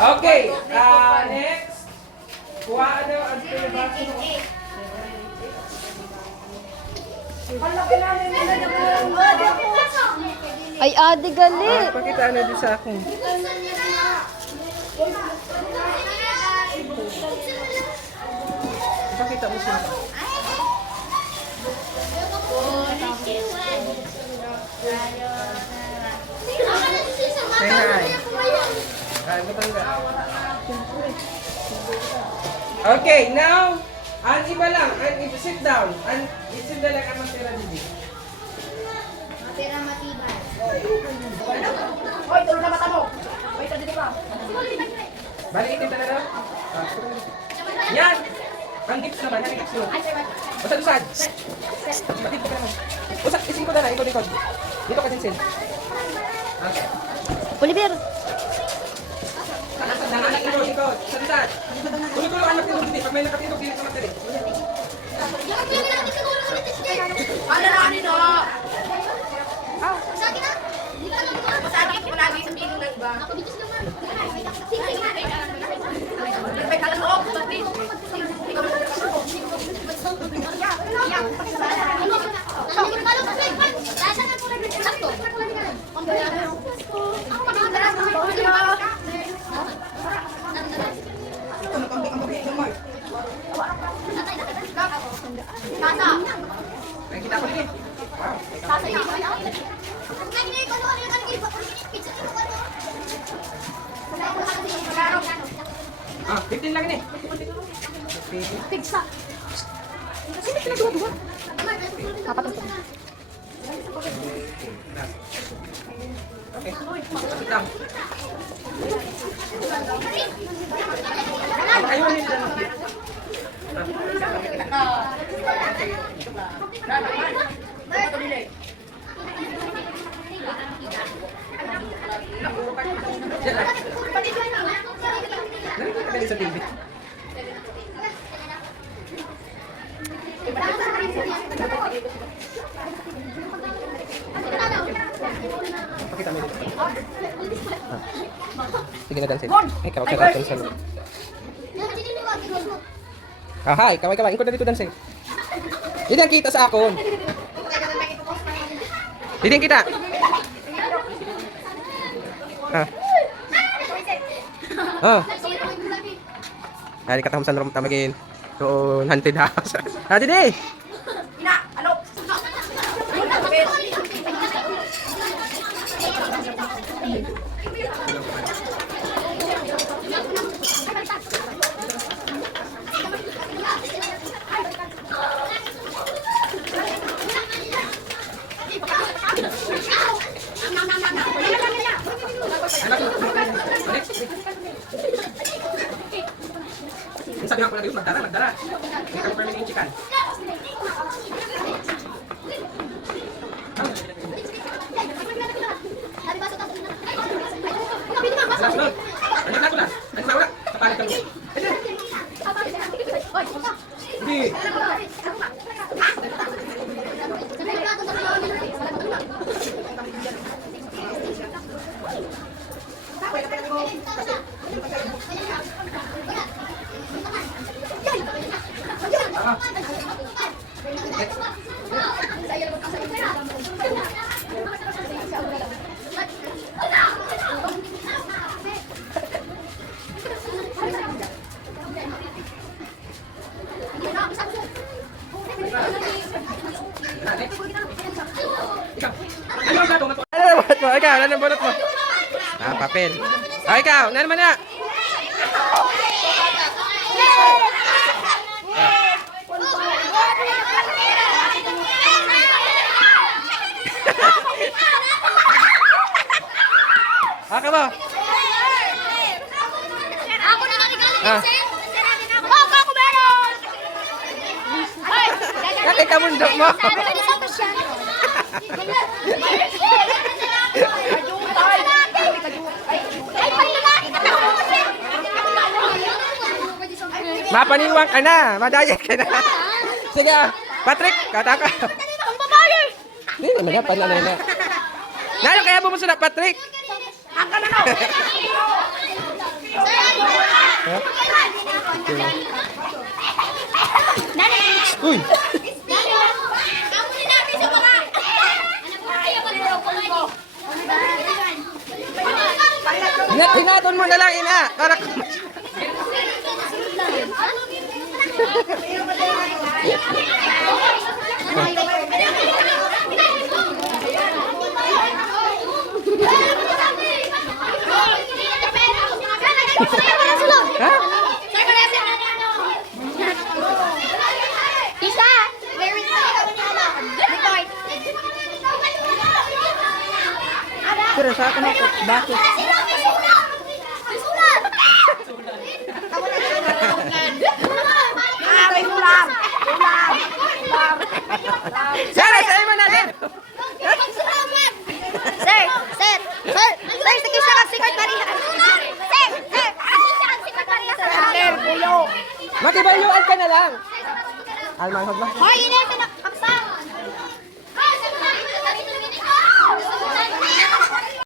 Okay, next. Kuha ano ang pinabaso mo? Ay, adi gali. Pakita na din sa akin. Pakita mo siya. Ay, matangga. Okay, now, ang iba lang, sit down. Isin na lang ang matira din. Matira matibay. Hoy, tulong na mata mo. Hoy, dito ka. Balikin ka na lang. Yan! Ang gifts naman, ang gifts mo. Usad-usad. Batid ka naman. Usad, isin ko na lang, ikot-ikot. Dito ka sin. Okay. Oliver. Anak ito, ikot. Usad-usad. Tuloy-tuloy ang matindog dito. Pag may nakatindog, dito ka matindog. Ano na, ano na? Masakit ko lagi sa pilo ng iba. May kalaloob, sabi. Ay, kita ko din. Ah, 15 lang ini. Pigsa. Sino pinagawa-gawa? Papatungtong. Okay. Sit down. Ayaw na nila ng gift. Diyan lang. Nandito ka galing sa TV. Pakita mo dito. Sige na, Dancel. Ikaw, kaya Dancel. Hi, kaway. Ingkod na dito, Dancel. Hindi ang kita sa akon. Hindi ang kita. Hari katahom sa rumah tamagin. So, haunted house. Hadi deh. Ina, ano? Sabi nga ko lagi, magdala. May confirming yung chicken. Sunod. Ano na? Ano na? Kapalit ka mo. Hindi. Ikaw, ano ang bunot mo? Papel. Ikaw, ano naman na? Aka mo? Ako na nagagaling ako meron! Bakit ka mundok mo? Mapaniwang ka na, madayat ka na. Sige. Patrick, kataka. Ang babae! Hindi naman na, pananay na. Nalo, kaya bumuso na, Patrick. Uy! Hinaton mo na lang, ina. Para ha? Tita, where is Pero sa akin ako, bakit? May ulam! Ulam! Sir, sa'yo mo natin. Sir, sir, sir, sir, sige siya ang sekretariya. Sir, sir, sige siya ang sekretariya. Sir, kuyo! Makibayuan ka na lang. Almanhod ba? Hoy, inete na